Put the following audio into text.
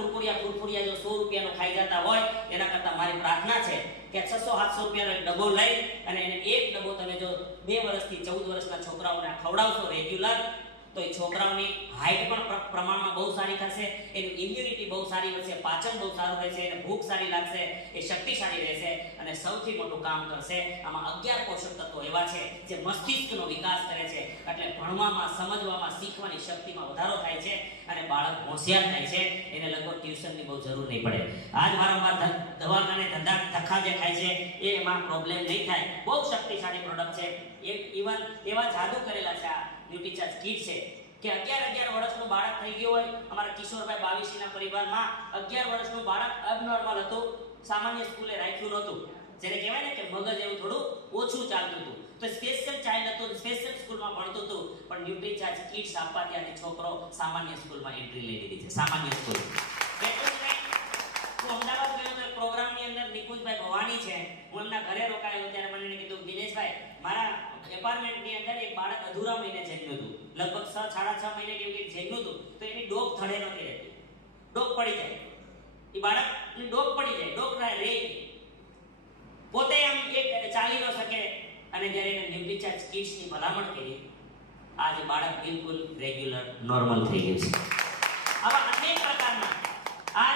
કુરકુરિયા જો 100 રૂપિયાનો ખાઈ જતા હોય એના કરતાં મારી પ્રાર્થના છે કે 600-700 રૂપિયાનો એક ડબ્બો લઈ અને એને એક ડબ્બો તમે જો 2 વર્ષથી 14 વર્ષના છોકરાઓને ખવડાવશો રેગ્યુલર, તો એ છોકરાઓની હાઈટ પણ પ્રમાણમાં બહુ સારી થશે, એની ઇમ્યુનિટી બહુ સારી રહેશે, પાચન બહુ સારું રહેશે, એને ભૂખ સારી લાગશે, એ શક્તિશાળી રહેશે અને સૌથી મોટું કામ કરશે. આમાં 11 પોષક તત્વો એવા છે જે મસ્તિષ્કનો વિકાસ કરે છે, એટલે ભણવામાં, સમજવામાં, શીખવાની શક્તિમાં વધારો થાય છે અને બાળક હોશિયાર થાય છે. એને લગભગ ટ્યુશનની બહુ જરૂર નહીં પડે. આજ વારંવાર દવાખાને ધક્કા જે ખાય છે એમાં પ્રોબ્લેમ નહીં થાય. બહુ શક્તિશાળી પ્રોડક્ટ છે. ઇવન એવા જાદુ કરેલા છે આ ન્યુટ્રીચાર્જ કીટ છે કે 11 વર્ષનું બાળક થઈ ગયું હોય. અમારા કિશોરભાઈ બાવીસીના પરિવારમાં 11 વર્ષનું બાળક અબનોર્મલ હતું, સામાન્ય સ્કૂલે રાખ્યું નહોતું, જેને કહેવાય ને કે મગજ એવું થોડું ઓછું ચાલતું હતું, તો સ્પેશિયલ ચાઇલ્ડ હતું, સ્પેશિયલ સ્કૂલમાં ભણતું હતું, પણ ન્યુટ્રીચાર્જ કીટ્સ આપવાથી આજે છોકરો સામાન્ય સ્કૂલમાં એન્ટ્રી લઈ લીધી છે. સામાન્ય સ્કૂલ એટલું જ નહીં, હું અમદાવાદ ગયો તો પ્રોગ્રામની અંદર નિકુંજભાઈ ભવાની છે, હું એમના ઘરે રોકાયો ત્યારે મને કીધું, દિનેશભાઈ મારા એપાર્ટમેન્ટની અંદર એક બાળક અધૂરા મહિને જન્મ્યું હતું, લગભગ 6-6.5 મહિને કેવું કંઈક જન્મ્યું હતું, તો એની ડોક થડે નહોતી રહેતી, ડોક પડી જાય, એ બાળકની ડોક પડી જાય, ડોક રહે નહીં, પોતે આમ એક ચાલી ન શકે. અને જ્યારે એને ન્યુટ્રીચાર્જ કીટ્સની ભલામણ કરી, આજે બાળક બિલકુલ રેગ્યુલર નોર્મલ થઈ ગયું છે. આવા અનેક પ્રકારના આ